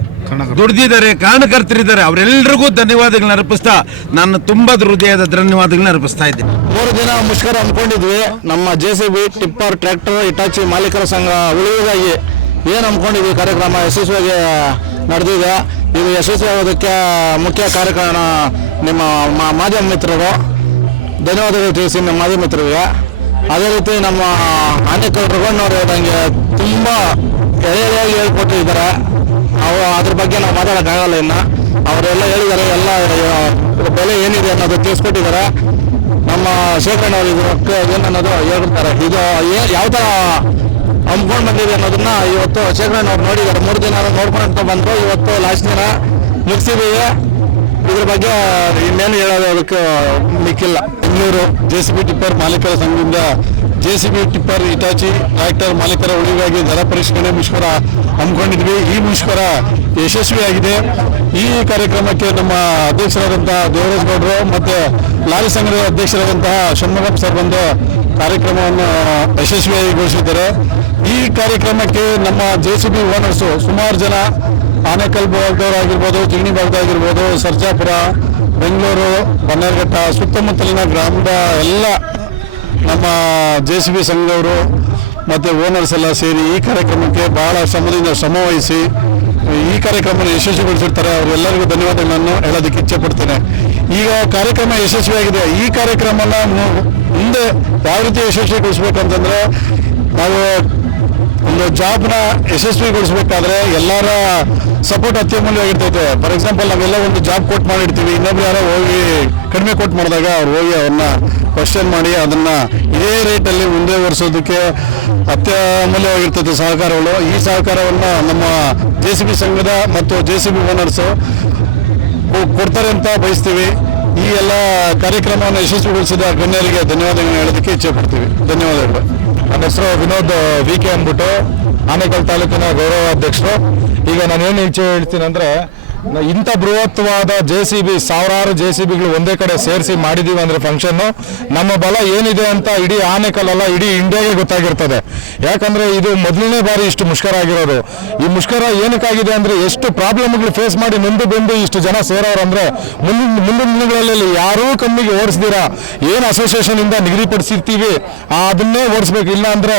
ದುಡ್ದಿದ್ದಾರೆ ಕಾರಣಕರ್ತರಿದ್ದಾರೆ ಅವರೆಲ್ಲರಿಗೂ ಧನ್ಯವಾದಗಳನ್ನ ಅರ್ಪಿಸ್ತಾ ನಾನು ತುಂಬಾ ಹೃದಯದ ಧನ್ಯವಾದಗಳನ್ನ ಅರ್ಪಿಸ್ತಾ ಇದ್ದೀನಿ. ಮೂರು ದಿನ ಮುಷ್ಕರ ಅಂದ್ಕೊಂಡಿದ್ವಿ. ನಮ್ಮ J C B tipper tractor Hitachi ಮಾಲೀಕರ ಸಂಘ ಉಳಿಯುವುದಾಗಿ ಏನು ಅನ್ಕೊಂಡಿದ್ವಿ ಕಾರ್ಯಕ್ರಮ? ಯಶಸ್ವಿಯಾಗಿ ನಡೆದಿದೆ. ಇದು ಯಶಸ್ವಿಯಾಗೋದಕ್ಕೆ ಮುಖ್ಯ ಕಾರ್ಯಕಾರಣ ನಿಮ್ಮ ಮಾ- ಮಾಧ್ಯಮ ಮಿತ್ರರು. ಧನ್ಯವಾದಗಳು ತಿಳಿಸಿ ನಿಮ್ಮ ಮಾಧ್ಯಮ ಮಿತ್ರರಿಗೆ. ಅದೇ ರೀತಿ ನಮ್ಮ ಆನೇಕಲ್ ರಘುಣ್ಣವ್ರು ಹೇಳ್ದಂಗೆ ತುಂಬ ಎಳೆ ಎಳೆಯಾಗಿ ಹೇಳ್ಕೊಟ್ಟಿದ್ದಾರೆ ಅವು ಅದ್ರ ಬಗ್ಗೆ ನಾವು ಮಾತಾಡೋಕ್ಕಾಗಲ್ಲ ಇನ್ನು. ಅವರೆಲ್ಲ ಹೇಳಿದ್ದಾರೆ ಎಲ್ಲ ಬೆಲೆ ಏನಿದೆ ಅನ್ನೋದು ತಿಳಿಸ್ಕೊಟ್ಟಿದ್ದಾರೆ ನಮ್ಮ ಶೇಖರಣೆ ಅವರು ಇದಕ್ಕೆ ಏನನ್ನೋದು ಹೇಳ್ಬಿಡ್ತಾರೆ ಇದು ಯಾವ ಥರ ಹಮ್ಕೊಂಡು ಬಂದಿದೆ ಅನ್ನೋದನ್ನ ಇವತ್ತು ಶೇಖರಣ್ಣವ್ರು ನೋಡಿದ್ದಾರೆ ಮೂರು ದಿನ ನೋಡ್ಕೊಂಡು ಬಂದು ಇವತ್ತು ಲಾಸ್ಟ್ ದಿನ ಮುಗಿಸಿದ್ದೀವಿ. ಇದ್ರ ಬಗ್ಗೆ ಇನ್ನೇನು ಹೇಳೋದು ಅದಕ್ಕೆ ಮಿಕ್ಕಿಲ್ಲ. Bengaluru J C B tipper ಮಾಲೀಕರ ಸಂಘದಿಂದ J C B tipper Hitachi tractor ಮಾಲೀಕರ ಉಳಿಗಾಗಿ ದರ ಪರಿಷ್ಕರಣೆ ಮುಷ್ಕರ ಹಮ್ಮಿಕೊಂಡಿದ್ವಿ. ಈ ಮುಷ್ಕರ ಯಶಸ್ವಿಯಾಗಿದೆ. ಈ ಕಾರ್ಯಕ್ರಮಕ್ಕೆ ನಮ್ಮ ಅಧ್ಯಕ್ಷರಾದಂತಹ ದೇವರಾಜ್ ಗೌಡರು ಮತ್ತು ಲಾರಿ ಸಂಘದ ಅಧ್ಯಕ್ಷರಾದಂತಹ ಷಣ್ಮುಖಂ ಸರ್ ಬಂದು ಕಾರ್ಯಕ್ರಮವನ್ನು ಯಶಸ್ವಿಯಾಗಿಗೊಳಿಸಿದ್ದಾರೆ. ಈ ಕಾರ್ಯಕ್ರಮಕ್ಕೆ ನಮ್ಮ ಜೆ ಸಿ ಬಿ ಓನರ್ಸು ಸುಮಾರು ಜನ ಆನೇಕಲ್ ಭಾಗದವರಾಗಿರ್ಬೋದು ಜಿಗಣಿ ಭಾಗದಾಗಿರ್ಬೋದು ಸರ್ಜಾಪುರ ಬೆಂಗಳೂರು ಬನ್ನೇರುಘಟ್ಟ ಸುತ್ತಮುತ್ತಲಿನ ಗ್ರಾಮದ ಎಲ್ಲ ನಮ್ಮ ಜೆ ಸಿ ಬಿ ಸಂಘದವರು ಮತ್ತು ಓನರ್ಸ್ ಎಲ್ಲ ಸೇರಿ ಈ ಕಾರ್ಯಕ್ರಮಕ್ಕೆ ಬಹಳ ಶ್ರಮದಿಂದ ಶ್ರಮ ವಹಿಸಿ, ಈ ಕಾರ್ಯಕ್ರಮನ ಯಶಸ್ವಿಗೊಳಿಸಿರ್ತಾರೆ. ಅವರೆಲ್ಲರಿಗೂ ಧನ್ಯವಾದಗಳನ್ನು ಹೇಳೋದಕ್ಕೆ ಇಚ್ಛೆ ಪಡ್ತೇನೆ ಈಗ ಕಾರ್ಯಕ್ರಮ ಯಶಸ್ವಿಯಾಗಿದೆ. ಈ ಕಾರ್ಯಕ್ರಮನ ಮುಂದೆ ಯಾವ ರೀತಿ ಯಶಸ್ವಿಗೊಳಿಸ್ಬೇಕಂತಂದ್ರೆ, ನಾವು ಒಂದು ಜಾಬ್ನ ಯಶಸ್ವಿಗೊಳಿಸ್ಬೇಕಾದ್ರೆ ಎಲ್ಲರ ಸಪೋರ್ಟ್ ಅತ್ಯಮೂಲ್ಯವಾಗಿರ್ತೈತೆ ಫಾರ್ ಎಕ್ಸಾಂಪಲ್ ನಾವೆಲ್ಲ ಒಂದು ಜಾಬ್ ಕೋಟ್ ಮಾಡಿರ್ತೀವಿ. ಇನ್ನೊಬ್ರು ಯಾರೋ ಹೋಗಿ ಕಡಿಮೆ ಕೋಟ್ ಮಾಡಿದಾಗ ಅವ್ರು ಹೋಗಿ ಅವ್ರನ್ನ ಕ್ವಶನ್ ಮಾಡಿ ಅದನ್ನ ಇದೇ ರೇಟಲ್ಲಿ ಮುಂದೆ ಒರೆಸೋದಕ್ಕೆ ಅತ್ಯಮೂಲ್ಯವಾಗಿರ್ತೈತೆ ಸಹಕಾರಗಳು. ಈ ಸಹಕಾರವನ್ನು ನಮ್ಮ ಜೆ ಸಿ ಬಿ ಸಂಘದ ಮತ್ತು ಜೆ ಸಿ ಬಿ ಓನರ್ಸು ಕೊಡ್ತಾರೆ ಅಂತ ಬಯಸ್ತೀವಿ. ಈ ಎಲ್ಲ ಕಾರ್ಯಕ್ರಮವನ್ನು ಯಶಸ್ವಿಗೊಳಿಸಿದ ಗಣ್ಯರಿಗೆ ಧನ್ಯವಾದಗಳನ್ನು ಹೇಳೋದಕ್ಕೆ ಇಚ್ಛೆ ಪಡ್ತೀವಿ. ಧನ್ಯವಾದಗಳು. ನನ್ನ ಹೆಸರು ವಿನೋದ್ ವಿ ಕೆ ಅಂದ್ಬಿಟ್ಟು, ಆನೇಕಲ್ ತಾಲೂಕಿನ ಗೌರವ ಅಧ್ಯಕ್ಷರು ಈಗ ನಾನು ಏನು ಇಚ್ಛೆ ಹೇಳ್ತೀನಿ ಅಂದರೆ ಇಂಥ ಬೃಹತ್ವಾದ ಜೆ ಸಿ ಬಿ ಸಾವಿರಾರು ಜೆ ಸಿ ಬಿಗಳು ಒಂದೇ ಕಡೆ ಸೇರಿಸಿ ಮಾಡಿದ್ದೀವಿ ಅಂದರೆ ಫಂಕ್ಷನ್ನು ನಮ್ಮ ಬಲ ಏನಿದೆ ಅಂತ ಇಡೀ ಆನೆಕಲ್ಲ ಇಡೀ ಇಂಡಿಯಾಗೆ ಗೊತ್ತಾಗಿರ್ತದೆ. ಯಾಕಂದರೆ ಇದು ಮೊದಲನೇ ಬಾರಿ ಇಷ್ಟು ಮುಷ್ಕರ ಆಗಿರೋದು. ಈ ಮುಷ್ಕರ ಏನಕ್ಕಾಗಿದೆ ಅಂದರೆ ಎಷ್ಟು ಪ್ರಾಬ್ಲಮ್ಗಳು ಫೇಸ್ ಮಾಡಿ ಮುಂದೆ ಬಂದು ಇಷ್ಟು ಜನ ಸೇರೋರು ಅಂದರೆ ಮುಂದಿನ ಮುಂದಿನ ದಿನಗಳಲ್ಲಿ ಯಾರೂ ಕಮ್ಮಿಗೆ ಓಡಿಸ್ದಿರಾ. ಏನು ಅಸೋಸಿಯೇಷನಿಂದ ನಿಗದಿಪಡಿಸಿರ್ತೀವಿ ಅದನ್ನೇ ಓಡಿಸ್ಬೇಕು. ಇಲ್ಲ ಅಂದರೆ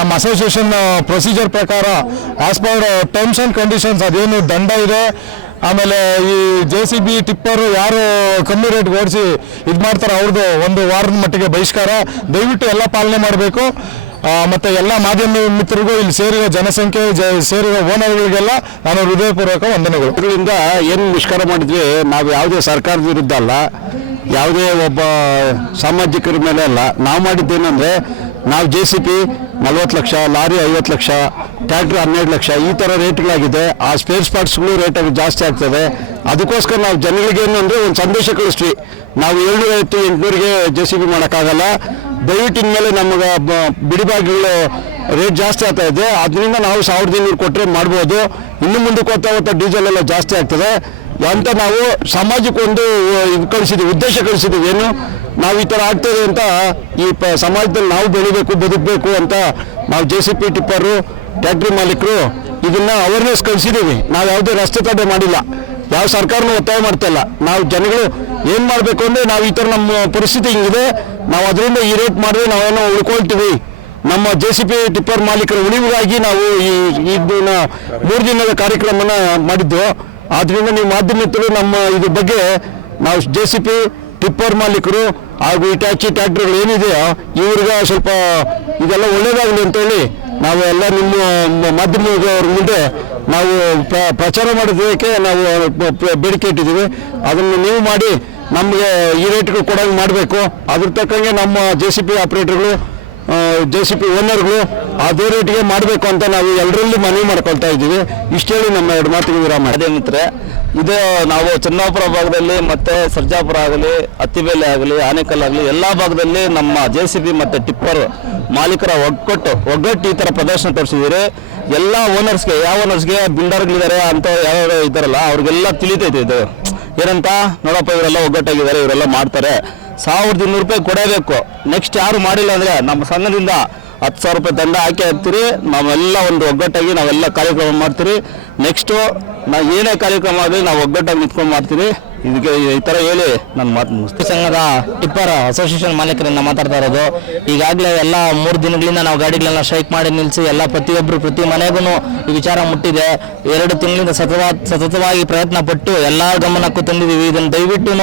ನಮ್ಮ ಅಸೋಸಿಯೇಷನ್ ಪ್ರೊಸೀಜರ್ ಪ್ರಕಾರ as per terms and conditions ಅದೇನು ದಂಡ ಇದೆ. ಆಮೇಲೆ ಈ ಜೆ ಸಿ ಬಿ ಟಿಪ್ಪರು ಯಾರು ಕಮ್ಮಿ ರೇಟ್ ಓಡಿಸಿ ಇದು ಮಾಡ್ತಾರೆ ಅವ್ರದ್ದು ಒಂದು ವಾರದ ಮಟ್ಟಿಗೆ ಬಹಿಷ್ಕಾರ. ದಯವಿಟ್ಟು ಎಲ್ಲ ಪಾಲನೆ ಮಾಡಬೇಕು. ಮತ್ತು ಎಲ್ಲ ಮಾಧ್ಯಮ ಮಿತ್ರರಿಗೂ ಇಲ್ಲಿ ಸೇರಿರೋ ಜನಸಂಖ್ಯೆ, ಜ- ಸೇರಿರೋ ಓನರ್ಗಳಿಗೆಲ್ಲ ನಾನು ಹೃದಯಪೂರ್ವಕ ವಂದನೆಗಳು. ಇದರಿಂದ ಏನು ಮುಷ್ಕರ ಮಾಡಿದ್ವಿ, ನಾವು ಯಾವುದೇ ಸರ್ಕಾರದ ವಿರುದ್ಧ ಅಲ್ಲ, ಯಾವುದೇ ಒಬ್ಬ ಸಾಮಾಜಿಕರ ಮೇಲೆ ಅಲ್ಲ. ನಾವು ಮಾಡಿದ್ದೇನೆಂದರೆ, ನಾವು ಜೆ ಸಿ ಪಿ ನಲ್ವತ್ತು ಲಕ್ಷ, ಲಾರಿ ಐವತ್ತು ಲಕ್ಷ, ಟ್ರ್ಯಾಕ್ಟ್ರ್ ಹನ್ನೆರಡು ಲಕ್ಷ, ಈ ಥರ ರೇಟ್ಗಳಾಗಿದೆ. ಆ ಸ್ಪೇರ್ ಪಾರ್ಟ್ಸ್ಗಳು ರೇಟ್ ಜಾಸ್ತಿ ಆಗ್ತದೆ. ಅದಕ್ಕೋಸ್ಕರ ನಾವು ಜನಗಳಿಗೆ ಏನು ಒಂದು ಸಂದೇಶ ಕಳಿಸ್ತೀವಿ. ನಾವು ಏಳ್ನೂರ ಐವತ್ತು ಎಂಟುನೂರಿಗೆ ಜೆ ಸಿ ಬಿ ಮಾಡೋಕ್ಕಾಗಲ್ಲ. ದಯವಿಟ್ಟು ಮೇಲೆ ನಮಗೆ ಬಿಡಿಭಾಗಗಳು ರೇಟ್ ಜಾಸ್ತಿ ಆಗ್ತಾ ಇದೆ. ಅದರಿಂದ ನಾವು ಸಾವಿರದ ಇನ್ನೂರು ಕೊಟ್ಟರೆ ಮಾಡ್ಬೋದು. ಇನ್ನು ಮುಂದಕ್ಕೆ ಹೋಗ್ತಾ ಹೋಗ್ತಾ ಡೀಸೆಲ್ ಎಲ್ಲ ಜಾಸ್ತಿ ಆಗ್ತದೆ. ಅಂತ ನಾವು ಸಮಾಜಕ್ಕೊಂದು ಇದು ಕಳಿಸಿದ್ದೀವಿ, ಉದ್ದೇಶ ಕಳಿಸಿದ್ದೀವಿ. ಏನು? ನಾವು ಈ ಥರ ಆಗ್ತದೆ ಅಂತ ಈ ಪ ಸಮಾಜದಲ್ಲಿ ನಾವು ಬೆಳಿಬೇಕು, ಬದುಕಬೇಕು ಅಂತ ನಾವು ಜೆ ಸಿ ಪಿ ಟಿಪ್ಪರು, ಟ್ಯಾಕ್ಟ್ರಿ ಮಾಲೀಕರು ಇದನ್ನ ಅವೇರ್ನೆಸ್ ಕಳಿಸಿದ್ದೀವಿ. ನಾವು ಯಾವುದೇ ರಸ್ತೆ ತಡೆ ಮಾಡಿಲ್ಲ. ಯಾವ ಸರ್ಕಾರನೂ ಒತ್ತಾಯ ಮಾಡ್ತಾ ಇಲ್ಲ. ನಾವು ಜನಗಳು ಏನು ಮಾಡಬೇಕು ಅಂದರೆ ನಾವು ಈ ಥರ ನಮ್ಮ ಪರಿಸ್ಥಿತಿ ಹಿಂಗಿದೆ. ನಾವು ಅದರಿಂದ ಈ ರೇಟ್ ಮಾಡಿದ್ರೆ ನಾವೇನೋ ಉಳ್ಕೊಳ್ತೀವಿ. ನಮ್ಮ ಜೆ ಸಿ ಪಿ ಟಿಪ್ಪರ್ ಮಾಲೀಕರ ಉಳಿವಿಗಾಗಿ ನಾವು ಈ ಇದನ್ನ ಮೂರು ದಿನದ ಕಾರ್ಯಕ್ರಮನ ಮಾಡಿದ್ದು. ಆದ್ರಿಂದ ನೀವು ಮಾಧ್ಯಮಿತರು ನಮ್ಮ ಇದ್ರ ಬಗ್ಗೆ ನಾವು ಜೆ ಸಿ ಪಿ ಟಿಪ್ಪರ್ ಮಾಲೀಕರು ಹಾಗೂ ಇಟಾಚಿ ಟ್ಯಾಕ್ಟರ್ಗಳು ಏನಿದೆಯೋ, ಇವ್ರಿಗೆ ಸ್ವಲ್ಪ ಇದೆಲ್ಲ ಒಳ್ಳೇದಾಗಲಿ ಅಂತೇಳಿ ನಾವು ಎಲ್ಲ ನಿಮ್ಮ ಮಾಧ್ಯಮದವ್ರ ಮುಂದೆ ನಾವು ಪ್ರ- ಪ್ರಚಾರ ಮಾಡೋದಕ್ಕೆ ನಾವು ಬೇಡಿಕೆ ಇಟ್ಟಿದ್ದೀವಿ. ಅದನ್ನು ನೀವು ಮಾಡಿ ನಮಗೆ ಈ ರೇಟ್ಗಳು ಕೊಡೋಂಗೆ ಮಾಡಬೇಕು. ಅದ್ರ ತಕ್ಕಂಗೆ ನಮ್ಮ ಜೆ ಸಿ ಪಿ ಆಪ್ರೇಟರ್ಗಳು ಜೆ ಸಿ ಪಿ ಓನರ್ಗಳು ಅದೇ ರೇಟ್ಗೆ ಮಾಡಬೇಕು ಅಂತ ನಾವು ಎಲ್ಲರಲ್ಲಿ ಮನವಿ ಮಾಡ್ಕೊಳ್ತಾ ಇದ್ದೀವಿ. ಇಷ್ಟು ಹೇಳಿ ನಮ್ಮ ಎರಡು ಮಾತಿಗೆ ವಿರಾಮ ಅದೇ ಮಿತ್ರೆ ಇದು ನಾವು ಚನ್ನಾಪುರ ಭಾಗದಲ್ಲಿ ಮತ್ತು ಸರ್ಜಾಪುರ ಆಗಲಿ, ಅತ್ತಿಬೇಲೆ ಆಗಲಿ ಆನೇಕಲ್ ಆಗಲಿ, ಎಲ್ಲ ಭಾಗದಲ್ಲಿ ನಮ್ಮ ಜೆ ಸಿ ಬಿ ಮತ್ತು ಟಿಪ್ಪರ್ ಮಾಲೀಕರ ಒಗ್ಗಟ್ಟು ಒಗ್ಗಟ್ಟು ಈ ಥರ ಪ್ರದರ್ಶನ ತೋರಿಸಿದ್ದೀರಿ. ಎಲ್ಲ ಓನರ್ಸ್ಗೆ ಯಾವ ಓನರ್ಸ್ಗೆ ಬಿಲ್ಡರ್ಗಳಿದ್ದಾರೆ ಅಂತ ಯಾರು ಇದ್ದಾರಲ್ಲ, ಅವ್ರಿಗೆಲ್ಲ ತಿಳಿತೈತೆ ಇದು. ಏನಂತ? ನೋಡಪ್ಪ, ಇವರೆಲ್ಲ ಒಗ್ಗಟ್ಟಾಗಿದ್ದಾರೆ, ಇವರೆಲ್ಲ ಮಾಡ್ತಾರೆ. ಸಾವಿರದ ಇನ್ನೂರು ರೂಪಾಯಿ ಕೊಡಬೇಕು. ನೆಕ್ಸ್ಟ್ ಯಾರು ಮಾಡಿಲ್ಲ ಅಂದರೆ ನಮ್ಮ ಸಂಘದಿಂದ ಹತ್ತು ಸಾವಿರ ರೂಪಾಯಿ ದಂಡ ಹಾಕಿ ಹಾಕ್ತೀರಿ ನಾವೆಲ್ಲ ಒಂದು ಒಗ್ಗಟ್ಟಾಗಿ ನಾವೆಲ್ಲ ಕಾರ್ಯಕ್ರಮ ಮಾಡ್ತೀರಿ. ನೆಕ್ಸ್ಟು ನಾವು ಏನೇ ಕಾರ್ಯಕ್ರಮ ಆಗಲಿ ನಾವು ಒಗ್ಗಟ್ಟಾಗಿ ನಿಂತ್ಕೊಂಡು ಮಾಡ್ತೀರಿ. ಇದಕ್ಕೆ ಈ ಥರ ಹೇಳಿ ನನ್ನ ಮಾತು ಮುಸ್ತಿ ಸಂಘದ ಟಿಪ್ಪರ್ ಅಸೋಸಿಯೇಷನ್ ಮಾಲೀಕರಿಂದ ಮಾತಾಡ್ತಾ ಇರೋದು. ಈಗಾಗಲೇ ಎಲ್ಲ ಮೂರು ದಿನಗಳಿಂದ ನಾವು ಗಾಡಿಗಳನ್ನ ಸ್ಟ್ರೈಕ್ ಮಾಡಿ ನಿಲ್ಲಿಸಿ ಎಲ್ಲ ಪ್ರತಿಯೊಬ್ಬರು ಪ್ರತಿ ಮನೆಗೂ ಈ ವಿಚಾರ ಮುಟ್ಟಿದೆ. ಎರಡು ತಿಂಗಳಿಂದ ಸತತ ಸತತವಾಗಿ ಪ್ರಯತ್ನ ಪಟ್ಟು ಎಲ್ಲ ಗಮನಕ್ಕೂ ತಂದಿದ್ದೀವಿ. ಇದನ್ನು ದಯವಿಟ್ಟು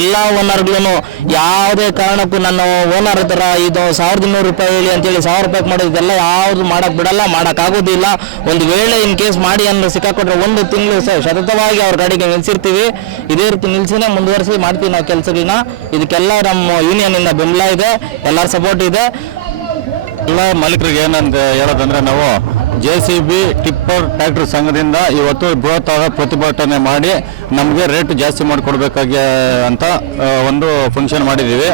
ಎಲ್ಲ ಓನರ್ಗಳೂ ಯಾವುದೇ ಕಾರಣಕ್ಕೂ ನನ್ನ ಓನರ್ ಹತ್ರ ಇದು ಸಾವಿರದ ಇನ್ನೂರು ರೂಪಾಯಿ ಹೇಳಿ ಅಂತೇಳಿ ಸಾವಿರ ರೂಪಾಯಿ ಮಾಡೋದೆಲ್ಲ ಯಾವುದು ಮಾಡಕ್ಕೆ ಬಿಡಲ್ಲ ಮಾಡೋಕ್ಕಾಗೋದಿಲ್ಲ ಒಂದು ವೇಳೆ ಇನ್ ಕೇಸ್ ಮಾಡಿ ಅನ್ನೋ ಸಿಕ್ಕಾಕೊಟ್ರೆ ಒಂದು ತಿಂಗಳು ಸತತವಾಗಿ ಅವ್ರ ಗಾಡಿಗೆ ನಿಲ್ಲಿಸಿರ್ತೀವಿ ಇದೇ ರೀತಿ ನಿಲ್ಸಿನೇ ಮುಂದುವರಿಸಿ ಮಾಡ್ತೀವಿ ನಾವು ಕೆಲಸಗಳನ್ನ ಇದಕ್ಕೆಲ್ಲ ನಮ್ಮ ಯೂನಿಯನ್ ಇಂದ ಬೆಂಬಲ ಇದೆ, ಎಲ್ಲರ ಸಪೋರ್ಟ್ ಇದೆ. ಎಲ್ಲ ಮಾಲೀಕರಿಗೆ ಏನಂತ ಹೇಳೋದಂದ್ರೆ ನಾವು J C B tipper tractor ಸಂಘದಿಂದ ಇವತ್ತು ಬೃಹತ್ ಪ್ರತಿಭಟನೆ ಮಾಡಿ ನಮಗೆ ರೇಟ್ ಜಾಸ್ತಿ ಮಾಡಿಕೊಡ್ಬೇಕಾಗಿ ಅಂತ ಒಂದು ಫಂಕ್ಷನ್ ಮಾಡಿದ್ದೀವಿ.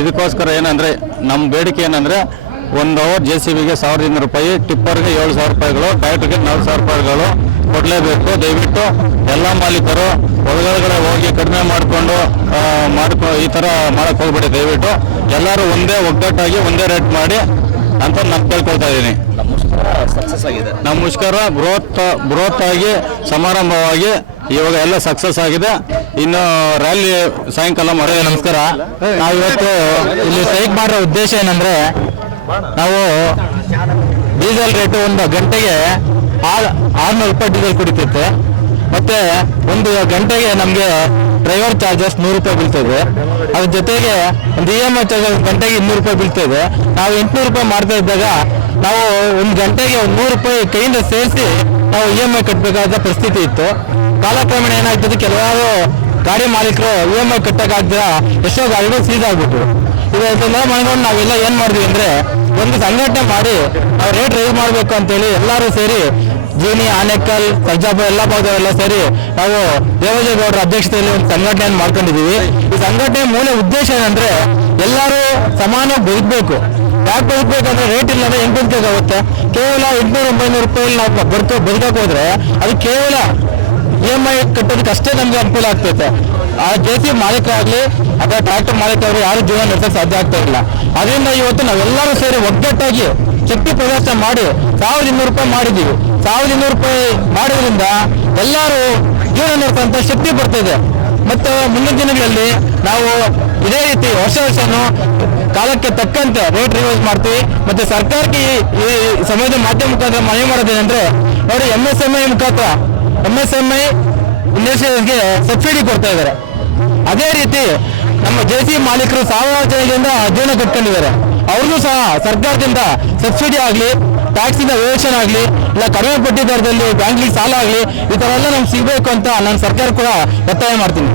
ಇದಕ್ಕೋಸ್ಕರ ಏನಂದರೆ ನಮ್ಮ ಬೇಡಿಕೆ ಏನಂದರೆ ಒಂದು ಅವರ್ ಜೆ ಸಿ ಬಿಗೆ ಸಾವಿರದ ಇನ್ನೂರು ರೂಪಾಯಿ ಟಿಪ್ಪರ್ಗೆ ಏಳು ಸಾವಿರ ರೂಪಾಯಿಗಳು ಟ್ರ್ಯಾಕ್ಟರ್ಗೆ ನಾಲ್ಕು ಸಾವಿರ ರೂಪಾಯಿಗಳು ಕೊಡಲೇಬೇಕು. ದಯವಿಟ್ಟು ಎಲ್ಲ ಮಾಲೀಕರು ಒಳಗಡೆ ಹೋಗಿ ಕಡಿಮೆ ಮಾಡಿಕೊಂಡು ಮಾಡ್ಕೊ, ಈ ಥರ ಮಾಡಕ್ಕೆ ಹೋಗ್ಬೇಡಿ. ದಯವಿಟ್ಟು ಎಲ್ಲರೂ ಒಂದೇ ಒಗ್ಗಟ್ಟಾಗಿ ಒಂದೇ ರೇಟ್ ಮಾಡಿ ಅಂತ ನಾನು ಕೇಳ್ಕೊಳ್ತಾ ಇದ್ದೀನಿ. ನಮ್ಮ ಮುಷ್ಕರ ಬೃಹತ್ ಬೃಹತ್ ಆಗಿ ಸಮಾರಂಭವಾಗಿ ಇವಾಗ ಎಲ್ಲ ಸಕ್ಸಸ್ ಆಗಿದೆ. ಇನ್ನು ರ್ಯಾಲಿ ಸಾಯಂಕಾಲ ಮಾಡಿ ನಮಸ್ಕಾರ. ನಾವಿವತ್ತು ಇಲ್ಲಿ ಸ್ಟ್ರೈಕ್ ಮಾಡೋ ಉದ್ದೇಶ ಏನಂದ್ರೆ ನಾವು ಡೀಸೆಲ್ ರೇಟು ಒಂದು ಗಂಟೆಗೆ ಆರ್ ಆರ್ನೂರು ರೂಪಾಯಿ ಡೀಸೆಲ್ ಕುಡಿತೈತೆ ಮತ್ತೆ ಒಂದು ಗಂಟೆಗೆ ನಮಗೆ ಡ್ರೈವರ್ ಚಾರ್ಜಸ್ ನೂರು ರೂಪಾಯಿ ಬೀಳ್ತದೆ. ಅದ್ರ ಜೊತೆಗೆ ಒಂದು ಇ ಎಂ ಐ ಚಾರ್ಜಸ್ ಗಂಟೆಗೆ ಇನ್ನೂರು ರೂಪಾಯಿ ಬೀಳ್ತದೆ. ನಾವು ಎಂಟುನೂರು ರೂಪಾಯಿ ಮಾಡ್ತಾ ಇದ್ದಾಗ ನಾವು ಒಂದು ಗಂಟೆಗೆ ಒಂದು ನೂರು ರೂಪಾಯಿ ಕೈಯಿಂದ ಸೇರಿಸಿ ನಾವು ಇ ಎಂ ಐ ಕಟ್ಟಬೇಕಾದ ಪರಿಸ್ಥಿತಿ ಇತ್ತು. ಕಾಲಕ್ರಮೇಣ ಏನಾಗ್ತದೆ ಕೆಲವಾರು ಗಾಡಿ ಮಾಲೀಕರು ಇ ಎಂ ಐ ಕಟ್ಟಕ್ಕಾಗ್ದ ಎಷ್ಟೋ ಗಾಡಿಗಳು ಸೀಸ್ ಆಗ್ಬಿಟ್ರು ಇದೆಲ್ಲ ಮಾಡ್ಕೊಂಡು ನಾವೆಲ್ಲ ಏನ್ ಮಾಡಿದ್ವಿ ಅಂದ್ರೆ ಒಂದು ಸಂಘಟನೆ ಮಾಡಿ ನಾವು ರೇಟ್ ರೈಸ್ ಮಾಡಬೇಕು ಅಂತೇಳಿ ಎಲ್ಲರೂ ಸೇರಿ ಜೀನಿ ಆನೆಕಲ್ ಸರ್ಜಾಪುರ ಎಲ್ಲ ಭಾಗದವರೆಲ್ಲ ಸೇರಿ ನಾವು ದೇವಜೇಗೌಡರ ಅಧ್ಯಕ್ಷತೆಯಲ್ಲಿ ಒಂದು ಸಂಘಟನೆಯನ್ನು ಮಾಡ್ಕೊಂಡಿದ್ದೀವಿ. ಈ ಸಂಘಟನೆ ಮೂಲ ಉದ್ದೇಶ ಏನಂದ್ರೆ ಎಲ್ಲರೂ ಸಮಾನ ಬದುಕಬೇಕು. ಯಾಕೆ ಬದುಕಬೇಕಂದ್ರೆ ರೇಟ್ ಇಲ್ಲದೆ ಎಂಟು ಆಗುತ್ತೆ? ಕೇವಲ ಎಂಟುನೂರು, ಒಂಬೈನೂರು ರೂಪಾಯಿ ನಾವು ಬದುಕ, ಬದುಕಕ್ಕೆ ಹೋದ್ರೆ ಅದು ಕೇವಲ ಇ ಎಂ ಐ ಕಟ್ಟೋದಕ್ಕೆ ಅಷ್ಟೇ ನಮಗೆ ಅನುಕೂಲ ಆಗ್ತೈತೆ. ಆ ಜೆ ಸಿ ಮಾಲೀಕ ಆಗಲಿ ಅಥವಾ ಟ್ರ್ಯಾಕ್ಟರ್ ಮಾಲೀಕ ಆಗಲಿ ಯಾರು ಜೀವನ ನಡೆಸಕ್ಕೆ ಸಾಧ್ಯ ಆಗ್ತಾ ಇಲ್ಲ. ಅದರಿಂದ ಇವತ್ತು ನಾವೆಲ್ಲರೂ ಸೇರಿ ಒಗ್ಗಟ್ಟಾಗಿ ಶಕ್ತಿ ಪ್ರದರ್ಶನ ಮಾಡಿ ಸಾವಿರದ ಇನ್ನೂರು ರೂಪಾಯಿ ಮಾಡಿದ್ದೀವಿ. ಸಾವಿರದ ಇನ್ನೂರು ರೂಪಾಯಿ ಮಾಡೋದ್ರಿಂದ ಎಲ್ಲರೂ ಜೀವನ ನಡೆಸುವಂತ ಶಕ್ತಿ ಬರ್ತಿದೆ ಮತ್ತು ಮುಂದಿನ ದಿನಗಳಲ್ಲಿ ನಾವು ಇದೇ ರೀತಿ ವರ್ಷ ವರ್ಷನೂ ಕಾಲಕ್ಕೆ ತಕ್ಕಂತೆ ರೇಟ್ ರಿವೈಸ್ ಮಾಡ್ತೀವಿ. ಮತ್ತು ಸರ್ಕಾರಕ್ಕೆ ಈ- ಸಮಯದ ಮಾಧ್ಯಮ ಮುಖಾಂತರ ಮನವಿ ಮಾಡೋದೇನೆಂದ್ರೆ ಅವರು ಎಂ ಎಸ್ ಎಂ ಐ ಮುಖಾಂತರ ಎಂ ಎಸ್ ಎಂ ಐ ಇಂಡಸ್ಟ್ರೀಸ್ಗೆ ಸಬ್ಸಿಡಿ ಕೊಡ್ತಾ ಇದ್ದಾರೆ. ಅದೇ ರೀತಿ ನಮ್ಮ ಜೆ ಸಿ ಮಾಲೀಕರು ಸಾವಿರಾರು ಜನಗಳಿಂದ ಜೀವನ ಕಟ್ಕೊಂಡಿದ್ದಾರೆ. ಅವ್ರಿಗೂ ಸಹ ಸರ್ಕಾರದಿಂದ ಸಬ್ಸಿಡಿ ಆಗಲಿ, ಟ್ಯಾಕ್ಸಿನ ವೇಷನ್ ಆಗಲಿ, ಇಲ್ಲ ಕಡಿಮೆ ಬಡ್ಡಿ ದರದಲ್ಲಿ ಬ್ಯಾಂಕ್ಗೆ ಸಾಲ ಆಗಲಿ, ಈ ಥರ ಎಲ್ಲ ನಮ್ಗೆ ಸಿಗಬೇಕು ಅಂತ ನಾನು ಸರ್ಕಾರ ಕೂಡ ಒತ್ತಾಯ ಮಾಡ್ತೀನಿ.